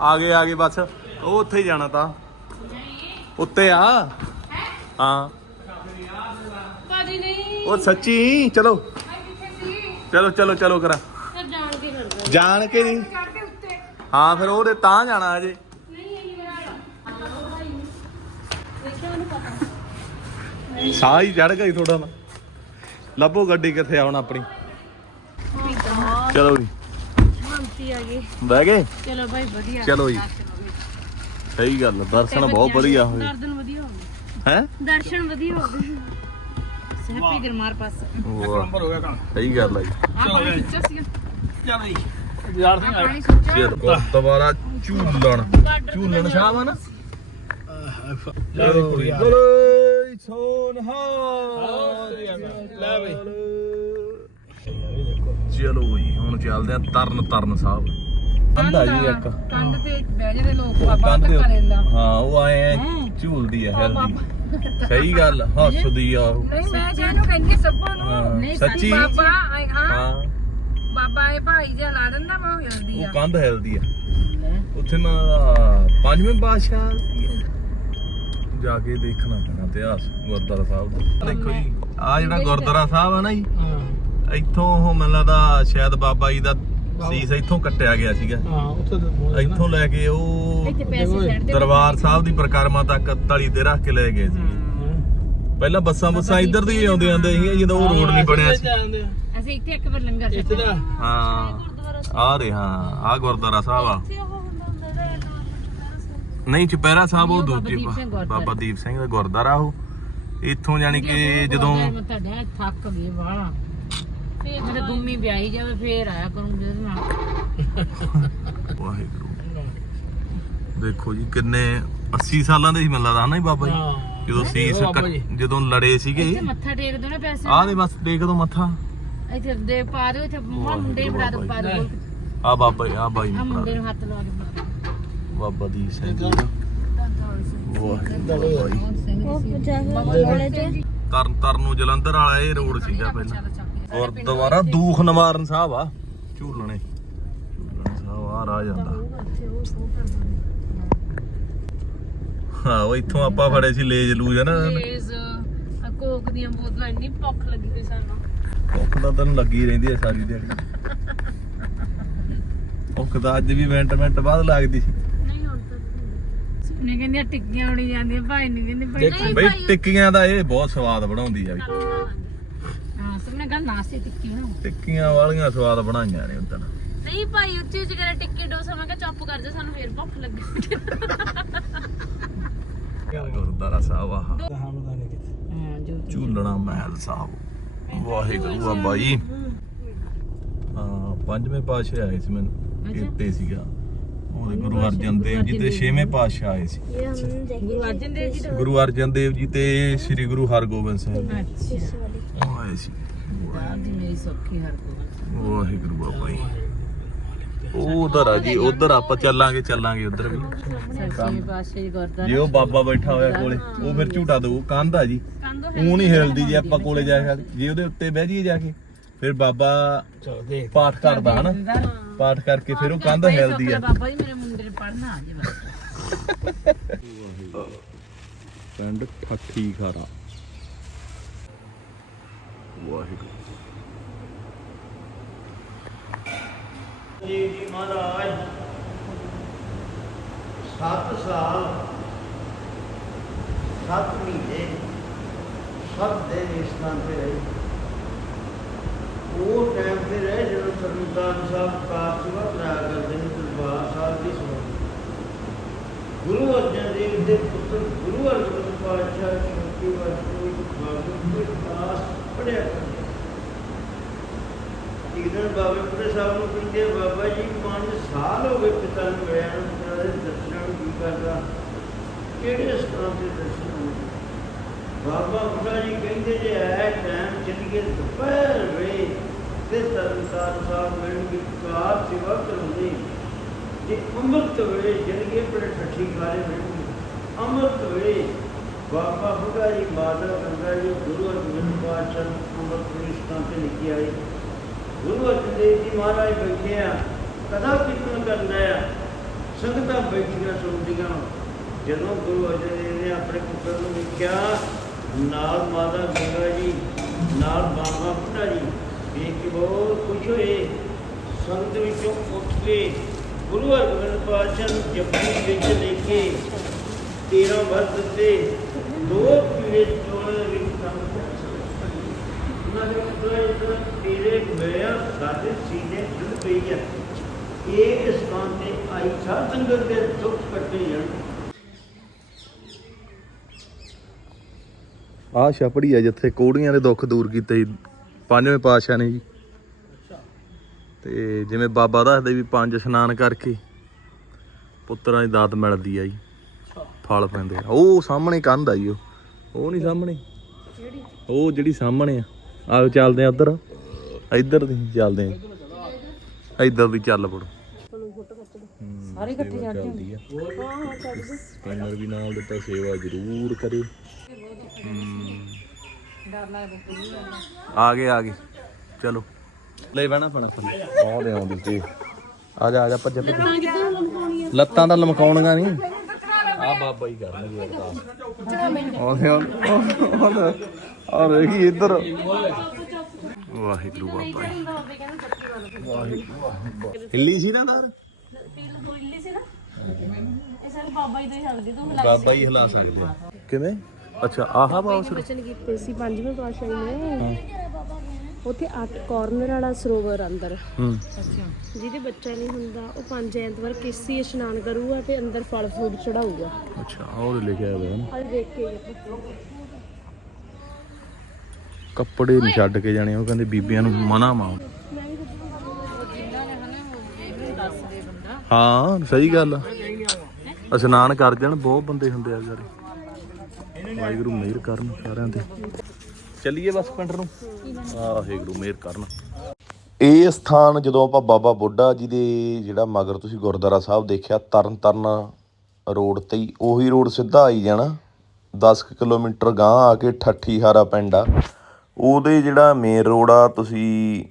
ਆਗੇ ਆਗੇ ਬਸ। ਉਹ ਉੱਥੇ ਹੀ ਜਾਣਾ ਤਾਂ। ਉੱਤੇ ਆ। ਹਾਂ। ਬਾਜੀ ਨਹੀਂ ਉਹ ਸੱਚੀ ਚਲੋ। ਚਲੋ ਚਲੋ ਚਲੋ ਕਰਾਂ। ਫਿਰ ਜਾਣ ਕੇ ਕਰਦਾ ਜਾਣ ਕੇ ਨਹੀਂ। ਹਾਂ ਫਿਰ ਉਹਦੇ ਤਾਂ ਜਾਣਾ ਅਜੇ ਸਾਹ ਹੀ ਚੜ ਗਈ ਥੋੜਾ ਨਾ। ਲੱਭੋ ਗੱਡੀ ਕਿੱਥੇ ਆ ਹੁਣ ਆਪਣੀ। ਚਲੋ ਜੀ। ਆ ਬਹਿ ਗਏ? ਚਲੋ ਭਾਈ ਵਧੀਆ। ਚਲੋ ਜੀ। ਸਹੀ ਗੱਲ ਦਰਸ਼ਨ ਬਹੁਤ ਵਧੀਆ ਹੋਏ। ਦਰਸ਼ਨ ਵਧੀਆ ਹੋ ਗਏ ਹੈ? ਦਰਸ਼ਨ ਵਧੀਆ ਹੋ ਗਏ ਗਰਮਾਰ ਪਾਸ। ਵਾਹ। ਸਹੀ ਗੱਲ ਆ ਜੀ। ਚੱਲ ਜੀ। ਯਾਰ ਸਿੰਘ ਸੋਚਿਆ। ਚਲ ਦੁਬਾਰਾ ਝੂਲਣ। ਝੂਲਣ ਸ਼ਾਮ ਆ ਨਾ? ਬੋਲੇ ਸੋਨਹਾ ਲੈ ਬਈ ਚਲੋ ਜੀ ਹੁਣ ਚੱਲਦੇ ਆ ਤਰਨ ਤਰਨ ਸਾਹਿਬ। ਕੰਧਾ ਜੀ ਇੱਕ। ਕੰਧ ਤੇ ਬਹਿ ਜਾਂਦੇ ਲੋਕ ਬਾਬਾ ਧੱਕਾ ਲੈਂਦਾ। ਹਾਂ ਉਹ ਆਏ ਝੂਲਦੀ ਆ ਹੈਲਦੀ। ਸਹੀ ਗੱਲ ਹੱਸਦੀ ਆ ਉਹ। ਨਹੀਂ ਮੈਂ ਜਿਹਨੂੰ ਕਹਿੰਦੀ ਸਭੋ ਨੂੰ। ਨਹੀਂ ਸੱਚੀ? ਬਾਬਾ ਹਾਂ। ਬਾਬਾ ਇਹ ਭਾਈ ਜਿਹਾ ਲਾ ਦਿੰਦਾ ਮੈਂ ਹੋ ਜਾਂਦੀ ਉਹ ਆ ਕੰਧ ਹੈਲਦੀ ਆ। ਉੱਥੇ ਮੈਂ ਉਹਦਾ ਪੰਜਵੇਂ ਬਾਦਸ਼ਾਹ ਸੀਗੇ। ਜਾ ਕੇ ਦੇਖਣਾ ਪੈਣਾ ਇਤਿਹਾਸ ਗੁਰਦੁਆਰਾ ਸਾਹਿਬ ਦਾ। ਦੇਖੋ ਜੀ। ਆ ਜਿਹੜਾ ਗੁਰਦੁਆਰਾ ਸਾਹਿਬ ਆ ਨਾ ਜੀ ਹਾਂ। ਇੱਥੋਂ ਉਹ ਮੈਨੂੰ ਲੱਗਦਾ ਸ਼ਾਇਦ ਬਾਬਾ ਜੀ ਦਾ ਸੀਸ ਇੱਥੋਂ ਕੱਟਿਆ ਗਿਆ ਸੀਗਾ। ਹਾਂ ਉੱਥੇ ਤਾਂ ਬਹੁਤ ਹੈ ਨਾ। ਇੱਥੋਂ ਲੈ ਕੇ ਉਹ ਇੱਥੇ ਪੈਸੇ ਛੱਡ ਦੇ ਦਰਬਾਰ ਸਾਹਿਬ ਦੀ ਪ੍ਰਕਰਮਾ ਤੱਕ ਤਲੀ ਤੇ ਰੱਖ ਕੇ ਲੈ ਗਏ ਸੀ। ਪਹਿਲਾਂ ਬੱਸਾਂ ਬੱਸਾਂ ਇੱਧਰ ਦੀ ਹੀ ਆਉਂਦੀਆਂ ਹੁੰਦੀਆਂ ਸੀਗੀਆਂ ਜਦੋਂ ਉਹ ਰੋਡ ਨਹੀਂ ਬਣਿਆ ਸੀ। ਜਾਂਦੇ ਆ। ਅਸੀਂ ਇੱਥੇ ਇੱਕ ਵਾਰ ਲੰਗਰ ਇੱਥੇ ਛਕਿਆ ਦਾ ਹਾਂ। ਆ। ਰਹੇ ਹਾਂ ਆ ਗੁਰਦੁਆਰਾ ਸਾਹਿਬ ਆ। ਉਹ ਹੁੰਦਾ ਹੁੰਦਾ ਨਹੀਂ ਚੁਪਹਿਰਾ ਸਾਹਿਬ ਉਹ ਉਹ ਬਾਬਾ ਦੂਜੇ ਦੀਪ ਸਿੰਘ ਗੁਰਦੁਆਰਾ। ਬਾਬਾ ਦੀਪ ਸਿੰਘ ਦਾ ਗੁਰਦੁਆਰਾ ਉਹ। ਇੱਥੋਂ ਜਾਨੀ ਕਿ ਜਦੋਂ ਤੁਹਾਡਾ ਥੱਕ ਗਏ ਵਾਲਾ ਫੇਰ ਜਦੋਂ ਗੁੰਮੀ ਵਿਆਹੀ ਜਾਵੇ ਫੇਰ ਆਇਆ ਕਰੂੰਗੇ ਉਹਦੇ ਨਾਲ। ਵਾਹਿਗੁਰੂ। ਦੇਖੋ ਜੀ ਕਿੰਨੇ 80 ਸਾਲਾਂ ਦੇ ਸੀ ਮੈਨੂੰ ਲੱਗਦਾ ਹਨਾ ਜੀ ਬਾਬਾ ਜੀ? ਜਦੋਂ ਸੀਸ ਲੜੇ ਸੀਗੇ। ਇੱਥੇ ਮੱਥਾ ਟੇਕ ਦੋ ਨਾ ਪੈਸੇ? ਆਹ ਦੇ ਬਸ ਦੇਖ ਦੋ ਮੱਥਾ। ਇੱਥੇ ਦੇ ਪਾ ਦਿਓ ਇੱਥੇ ਮਾਂ ਮੁੰਡੇ ਨੂੰ ਫੜਾ ਦਿਓ ਪਾ ਦਿਓ। ਆ ਬਾਬਾ ਜੀ, ਆ ਬਾਈ ਆ ਨੂੰ ਮੁੰਡੇ ਫੜਾ ਨੂੰ ਹੱਥ ਲਵਾ ਕੇ ਫੜਾ ਦਿਓ। ਦਿਓ। ਬਾਬਾ ਦੀਪ ਸਿੰਘ ਜੀ ਦਾ। ਵਾਹਿਗੁਰੂ ਬਾਬਾ ਜੀ। ਉਹ ਪਜਾਮੇ ਵਾਲੇ ਤੇ ਤਰਨ ਤਰਨ ਨੂੰ ਜਲੰਧਰ ਵਾਲਾ ਇਹ ਰੋਡ ਸੀਗਾ ਪਹਿਲਾਂ। ਗੁਰਦੁਆਰਾ ਦੂਖ ਨਿਵਾਰਨ ਸਾਹਿਬ ਆ। ਝੂਲਣੇ ਝੂਲਣ ਸਾਹਿਬ ਆ ਰਾਹ ਜਾਂਦਾ। ਹਾਂ ਉਹ ਇੱਥੋਂ ਆਪਾਂ ਫੜੇ ਸੀ ਲੇਜ ਲੂਜ ਹੈ ਨਾ? ਲੇਜ਼ ਆ ਕੋਕ ਦੀਆਂ ਬੋਤਲਾਂ ਇੰਨੀ ਭੁੱਖ ਲੱਗੀ ਹੋਈ ਸਾਨੂੰ। ਭੁੱਖ ਤਾਂ ਤੈਨੂੰ ਲੱਗੀ ਰਹਿੰਦੀ ਹੈ ਸਾਰੀ ਦਿਹਾੜੀ। ਭੁੱਖ ਤਾਂ ਅੱਜ ਵੀ ਮਿੰਟ ਮਿੰਟ ਬਾਅਦ ਲੱਗਦੀ। ਸੀ ਨਹੀਂ ਹੁਣ ਤਾਂ ਸੁਣੇ ਕਹਿੰਦੀਆਂ ਟਿੱਕੀਆਂ ਉੜੀ ਜਾਂਦੀਆਂ ਭਾਈ ਨਹੀਂ ਕਹਿੰਦੇ ਭਾਈ। ਬਈ ਟਿੱਕੀਆਂ ਦਾ ਇਹ ਬਹੁਤ ਸਵਾਦ ਬਣਾਉਂਦੀ ਆ ਵੀ ਹਾਂ ਸੁਣੇ ਗੱਲ ਨਾਸਤੀ ਟਿੱਕੀ ਬਣਾਓ। ਟਿੱਕੀਆਂ ਵਾਲੀਆਂ ਸਵਾਦ ਬਣਾਈਆਂ ਨੇ ਉਦੋਂ ਨਹੀਂ ਭਾਈ ਉੱਚੀ ਉੱਚੀ ਕਰੇ ਟਿੱਕੀ ਡੋਸਾ ਮੈਂ ਕਿਹਾ ਚੁੱਪ ਕਰ ਜਾ ਸਾਨੂੰ ਫੇਰ ਭੁੱਖ ਲੱਗੀ। ਗੁਰਦੁਆਰਾ ਸਾਹਿਬ ਆਹ ਹਾਂ ਜੋ ਝੂਲਣਾ ਮਹਿਲ ਸਾਹਿਬ। ਵਾਹਿਗੁਰੂ ਬਾਬਾ ਜੀ ਹਾਂ ਪੰਜਵੇਂ ਪਾਤਸ਼ਾਹ ਆਏ ਸੀ ਮੈਨੂੰ ਇੱਥੇ ਸੀਗਾ। ਉਹਦੇ ਗੁਰੂ ਅਰਜਨ ਦੇਵ ਜੀ ਤੇ ਛੇਵੇਂ ਪਾਤਸ਼ਾਹ ਆਏ ਸੀ। ਇਹ ਹਮ ਦੇਖੀ ਗੁਰੂ ਅਰਜਨ ਦੇਵ ਜੀ ਦਾ ਗੁਰੂ ਅਰਜਨ ਦੇਵ ਜੀ ਤੇ ਸ੍ਰੀ ਗੁਰੂ ਹਰਗੋਬਿੰਦ ਸਾਹਿਬ ਜੀ। ਅੱਛਾ। ਉਹ ਆਏ ਸੀ। ਦੀ ਵਾਹਿਗੁਰੂ ਬਾਬਾ ਜੀ ਉਹ ਉਧਰ ਆ ਜੀ ਉਧਰ ਆਪਾਂ ਚੱਲਾਂਗੇ ਚੱਲਾਂਗੇ ਉਧਰ ਵੀ। ਸੱਚੀ ਜੀ ਗੁਰਦਾਰਾ ਜੇ ਉਹ ਬਾਬਾ ਬੈਠਾ ਹੋਇਆ ਕੋਲੇ ਉਹ ਫਿਰ ਝੂਟਾ ਦਊ ਕੰਧ ਆ ਜੀ। ਉਹ ਨਹੀਂ ਹਿਲਦੀ ਜੇ ਆਪਾਂ ਕੋਲੇ ਜਾ ਕੇ ਜੇ ਉਹਦੇ ਉੱਤੇ ਬਹਿ ਜਾਈਏ ਜਾ ਕੇ ਫਿਰ ਬਾਬਾ ਚਲੋ ਦੇਖ। ਪਾਠ ਕਰਦਾ ਹਨਾ। ਪਾਠ ਕਰਕੇ ਫਿਰ ਉਹ ਕੰਧ ਹਿਲਦੀ ਆ। ਬਾਬਾ ਜੀ ਮੇਰੇ ਮੁੰਡੇ ਨੇ ਪੜਨਾ ਆ ਜੀ ਬਸ। *laughs* ਪਿੰਡ ਠੱਠੀ ਖਾਰਾ। ਵਾਹਿਗੁਰੂ। ਜੀ ਜੀ ਮਹਾਰਾਜ। 7 ਸਾਲ 7 ਮਹੀਨੇ ਸਭ ਦੇ ਇਸਲਾਮ ਤੇ ਰਹੇ। ਉਹ ਟਾਈਮ ਤੇ ਰਹੇ ਜਦੋਂ ਸਰਦਾਰ ਸਾਹਿਬ ਕਾਰ ਸੇਵਾ ਕਰਦੇ ਨੇ ਦਰਬਾਰ ਸਾਹਿਬ ਦੀ ਸੇਵਾ ਗੁਰੂ ਅਰਜਨ ਦੇਵ ਦੇ ਪੁੱਤਰ ਗੁਰੂ ਅਰਜਨ ਪਾਤਸ਼ਾਹ ਸ਼ਕਤੀ ਵਾਸਤੇ ਬਾਬੂ ਦੇ ਦਾਸ ਪੜਿਆ ਕਰਦੇ ਬਾਬੇ ਪੁੱਤਰ ਸਾਹਿਬ ਨੂੰ ਕਹਿੰਦੇ ਬਾਬਾ ਜੀ 5 ਸਾਲ ਹੋ ਗਏ ਪਿਤਾ ਨੂੰ ਮਿਲਿਆ ਨੂੰ ਦੇ ਦਰਸ਼ਨਾਂ ਕੀ ਕਰਦਾ। ਕਿਹੜੇ ਸਥਾਨ ਤੇ ਦਰਸ਼ਨ ਬਾਬਾ ਬੁੱਢਾ ਜੀ ਕਹਿੰਦੇ ਜੇ ਐ ਟਾਈਮ ਚੱਲੀਏ ਦੁਪਹਿਰ ਵੇ ਤੇ ਤਰਨਤਾਰਨ ਸਾਹਿਬ ਮਿਲਣ ਦੀ ਸੇਵਾ ਕਰਾਉਂਦੇ ਜੇ ਅੰਮ੍ਰਿਤ ਵੇਲੇ ਜਨਗੇ ਬੜੇ ਠੱਠੀ ਖਾਰੇ ਮਿਲਣਗੇ ਅੰਮ੍ਰਿਤ ਵੇਲੇ ਬਾਬਾ ਬੁੱਢਾ ਜੀ, ਮਾਤਾ ਗੰਗਾ ਜੀ, ਗੁਰੂ ਅਰਜਨ ਪਾਤਸ਼ਾਹ ਨੂੰ ਅੰਮ੍ਰਿਤ ਵੇਲੇ ਸਥਾਨ ਤੇ ਲਿਖੀ ਆਏ। ਗੁਰੂ ਅਰਜਨ ਦੇਵ ਜੀ ਮਹਾਰਾਜ ਬੈਠੇ ਆ, ਕਦਾ ਕੀਰਤਨ ਕਰਨ ਆ, ਸੰਗਤਾਂ ਬੈਠੀਆਂ ਸੁਣਦੀਆਂ। ਜਦੋਂ ਗੁਰੂ ਅਰਜਨ ਦੇਵ ਨੇ ਆਪਣੇ ਪੁੱਤਰ ਨੂੰ ਵੇਖਿਆ ਨਾਲ ਮਾਤਾ ਗੰਗਾ ਜੀ, ਨਾਲ ਬਾਬਾ ਬੁੱਢਾ ਜੀ, ਵੇਖ ਕੇ ਬਹੁਤ ਖੁਸ਼ ਹੋਏ। ਸੰਗਤ ਵਿੱਚੋਂ ਉੱਠ ਕੇ ਗੁਰੂ ਅਰਜਨ ਪਾਤਸ਼ਾਹ ਨੂੰ ਜਪਜੀ ਵਿੱਚ ਲੈ ਕੇ 13 ਵਰ ਦਿੱਤੇ। ਦੋ ਪੀੜੇ ਚੋਣ ਵਿੱਚ ਕੰਮ ਉਹਨਾਂ ਦੇ ਕੋਲ ਤੇਰੇ ਗਿਆ ਸਾਡੇ ਸੀਨੇ ਜੁੜ ਪਈ ਹੈ ਇਹ ਇਸ ਸਥਾਨ ਤੇ ਆਈ ਸਾਧ ਸੰਗਤ ਦੇ ਦੁੱਖ ਕੱਟੇ ਜਾਣ। ਆ ਛਪੜੀ ਆ ਜਿੱਥੇ ਕੋੜੀਆਂ ਦੇ ਦੁੱਖ ਦੂਰ ਕੀਤੇ ਸੀ। ਪੰਜਵੇਂ ਪਾਤਸ਼ਾਹ ਨੇ ਜੀ। ਤੇ ਜਿਵੇਂ ਬਾਬਾ ਦੱਸਦੇ ਵੀ ਪੰਜ ਇਸ਼ਨਾਨ ਕਰਕੇ ਪੁੱਤਰਾਂ ਦੀ ਦਾਤ ਮਿਲਦੀ ਆ ਜੀ। ਫਲ ਪੈਂਦੇ ਆ। ਉਹ ਸਾਹਮਣੇ ਕੰਧ ਆ ਜੀ ਉਹ। ਉਹ ਨਹੀਂ ਸਾਹਮਣੇ। ਉਹ ਜਿਹੜੀ ਸਾਹਮਣੇ ਆ। ਆਓ ਚੱਲਦੇ ਆ ਉਧਰ। ਇੱਧਰ ਦੀ ਚੱਲਦੇ ਆ। ਇੱਧਰ ਦੀ ਚੱਲ ਪੜੋ। ਸਾਰੇ ਇਕੱਠੇ ਜਾਂਦੇ ਚੱਲਦੀ ਆ। ਸਪੈਨਰ ਵੀ ਨਾਲ ਦਿੱਤਾ ਸੇਵਾ ਜ਼ਰੂਰ ਕਰੇ ਆ ਗਏ ਆ ਗਏ। ਚਲੋ। ਲੈ ਬਹਿਣਾ ਪੈਣਾ ਥੱਲੇ ਆਉਂਦੇ ਆਉਂਦੀ ਤੇ ਆ ਜਾ ਆ ਜਾ ਭੱਜ ਭੱਜ। ਲੱਤਾਂ ਤਾਂ ਲਮਕਾਉਣੀਆਂ ਨਹੀਂ। ਆ ਬਾਬਾ ਹੀ ਕਰਨਗੇ ਅਰਦਾਸ ਆਉਂਦੇ ਆਉਂਦੇ ਆ ਰਹੀ ਇੱਧਰ। ਵਾਹਿਗੁਰੂ ਬਾਬਾ ਜੀ। ਵਾਹਿਗੁਰੂ ਹਿੱਲੀ ਸੀ ਨਾ ਦਰ ਸੀ ਨਾ। ਇਹ ਸਾਰੇ ਬਾਬਾ ਜੀ ਦੇ ਹਲਦੇ ਤੋਂ ਬਾਬਾ ਹੀ ਹਿਲਾ ਸਕਦੇ। ਕਿਵੇਂ? ਅੱਛਾ ਆਹਾ ਬਾਬਾ ਬਚਨ ਕੀਤੇ ਸੀ ਪੰਜਵੇਂ ਪਾਤਸ਼ਾਹ ਨੇ। ਉੱਥੇ ਅੱਠ ਕਾਰਨਰ ਵਾਲਾ ਸਰੋਵਰ ਅੰਦਰ। ਹੂੰ। ਜਿਹਦੇ ਬੱਚਾ ਨਹੀਂ ਹੁੰਦਾ ਉਹ ਪੰਜ ਐਤਵਾਰ ਕਿਸੀ ਇਸ਼ਨਾਨ ਕਰੂਗਾ ਤੇ ਅੰਦਰ ਫਲ ਫਰੂਟ ਚੜਾਊਗਾ ਅੱਛਾ ਉਹ ਲਿਖਿਆ ਹੋਇਆ ਨਾ। ਅੱਜ ਦੇਖ ਕੇ ਹੀ। ਕੱਪੜੇ ਨਹੀਂ ਛੱਡ ਕੇ ਜਾਣੇ ਉਹ ਕਹਿੰਦੇ ਬੀਬੀਆਂ ਨੂੰ ਮਨਾ ਮਾ ਹਾਂ ਸਹੀ ਗੱਲ ਆ। ਇਸ਼ਨਾਨ ਕਰ ਜਾਣ ਬਹੁਤ ਬੰਦੇ ਹੁੰਦੇ ਆ ਵਿਚਾਰੇ। ਵਾਹਿਗੁਰੂ ਮਿਹਰ ਕਰਨ ਸਾਰਿਆਂ ਤੇ। ਚੱਲੀਏ ਬਸ ਪਿੰਡ ਨੂੰ। ਵਾਹਿਗੁਰੂ ਮਿਹਰ ਕਰਨ। ਇਹ ਸਥਾਨ ਜਦੋਂ ਆਪਾਂ ਬਾਬਾ ਬੁੱਢਾ ਜੀ ਦੇ ਜਿਹੜਾ ਮਗਰ ਤੁਸੀਂ ਗੁਰਦੁਆਰਾ ਸਾਹਿਬ ਦੇਖਿਆ ਤਰਨ ਤਰਨ ਰੋਡ ਤੇ ਹੀ ਉਹੀ ਰੋਡ ਸਿੱਧਾ ਆਈ ਜਾਣਾ। 10 ਕਿਲੋਮੀਟਰ ਗਾਂ ਆ ਕੇ ਠੱਠੀ ਹਾਰਾ ਪਿੰਡ ਆ। ਉਹਦੇ ਜਿਹੜਾ ਮੇਨ ਰੋਡ ਆ, ਤੁਸੀਂ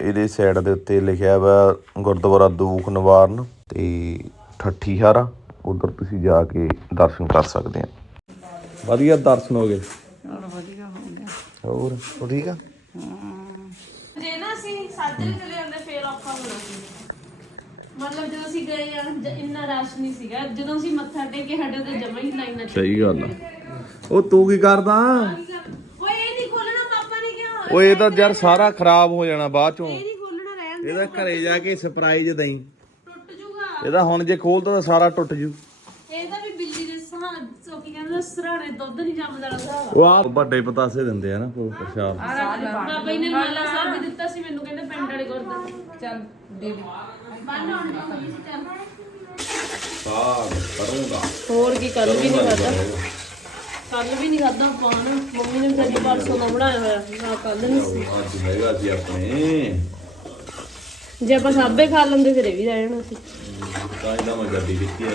ਇਹਦੇ ਸਾਈਡ ਦੇ ਉੱਤੇ ਲਿਖਿਆ ਵਾ ਗੁਰਦੁਆਰਾ ਦੂਖ ਨਿਵਾਰਨ ਤੇ ਠੱਠੀ ਹਾਰਾ। ਉਧਰ ਤੁਸੀਂ ਜਾ ਕੇ ਦਰਸ਼ਨ ਕਰ ਸਕਦੇ ਆ। ਵਧੀਆ ਦਰਸ਼ਨ ਹੋ ਗਏ। ਵਧੀਆ ਹੋ ਗਿਆ। ਹੋਰ ਉਹ ਠੀਕ ਆ? ਜੇ ਨਾ ਅਸੀਂ ਸਾਜਰੇ ਚਲੇ ਜਾਂਦੇ ਫੇਰ ਔਖਾ ਹੋਣਾ ਸੀ। ਮਤਲਬ ਜਦੋਂ ਅਸੀਂ ਗਏ ਆ ਜ- ਇੰਨਾ ਰਸ਼ ਨਹੀਂ ਸੀਗਾ। ਜਦੋਂ ਅਸੀਂ ਮੱਥਾ ਟੇਕੇ ਸਾਡੇ ਤੇ ਜਮਾ ਹੀ ਲਾਈਨਾਂ ਚ ਸਹੀ ਗੱਲ ਆ। ਉਹ ਤੂੰ ਕੀ ਕਰਦਾ? ਓਏ ਇਹ ਨਹੀਂ ਖੋਲਣਾ ਪਾਪਾ ਨੇ ਕਿਹਾ। ਓਏ ਇਹ ਤਾਂ ਯਾਰ ਸਾਰਾ ਖਰਾਬ ਹੋ ਜਾਣਾ ਬਾਅਦ ਚੋਂ। ਇਹ ਨਹੀਂ ਖੋਲਣਾ ਰਹਿਣ ਇਹਦਾ ਘਰੇ ਜਾ ਕੇ ਸਰਪ੍ਰਾਈਜ਼ ਦਈ। ਟੁੱਟ ਜੂਗਾ। ਇਹਦਾ ਹੁਣ ਜੇ ਖੋਲਦਾ ਤਾਂ ਸਾਰਾ ਟੁੱਟ ਜੂ ਇਹਦਾ ਵੀ ਬਿੱਲੀ ਦੇ ਸਹਾਂ ਸੋ ਕੀ ਕਹਿੰਦੇ ਸਰਾਣੇ ਦੁੱਧ ਨਹੀਂ ਜੰਮਦਾ ਰਹਿੰਦਾ ਉਹ ਆ ਵੱਡੇ ਪਤਾਸੇ ਦਿੰਦੇ ਆ ਨਾ ਕੋਈ ਪ੍ਰਸ਼ਾਦ। ਬਾਬਾ ਜੀ ਨੇ ਮਾਲਾ ਸਾਹਿਬ ਵੀ ਦਿੱਤਾ ਸੀ ਮੈਨੂੰ ਕਹਿੰਦੇ ਪਿੰਡ ਵਾਲੇ ਗੁਰਦੁਆਰੇ। ਚੱਲ ਦੇ ਦੇ। ਬੰਨ ਹੁਣ ਜੀ ਚੱਲ। ਸਾਗ ਕਰੂੰਗਾ। ਹੋਰ ਕੀ ਕੱਲ ਵੀ ਨਹੀਂ ਖਾਦਾ ਕੱਲ ਵੀ ਨਹੀਂ ਖਾਦਾ ਪਾਣ ਮੰਮੀ ਨੇ ਕਦੀ ਪਰਸੋਂ ਦਾ ਬਣਾਇਆ ਹੋਇਆ। ਨਾ ਕੱਲ ਨਹੀਂ ਸੀ। ਅੱਜ ਹੈਗਾ ਸੀ ਆਪਣੇ। ਜੇ ਆਪਾਂ ਸਾਬੇ ਖਾ ਲੈਂਦੇ ਫਿਰ ਇਹ ਵੀ ਰਹਿ ਜਾਣਾ ਸੀ। ਤਾਂ ਇਹਦਾ ਮੈਂ ਗੱਡੀ ਦਿੱਤੀ ਆ।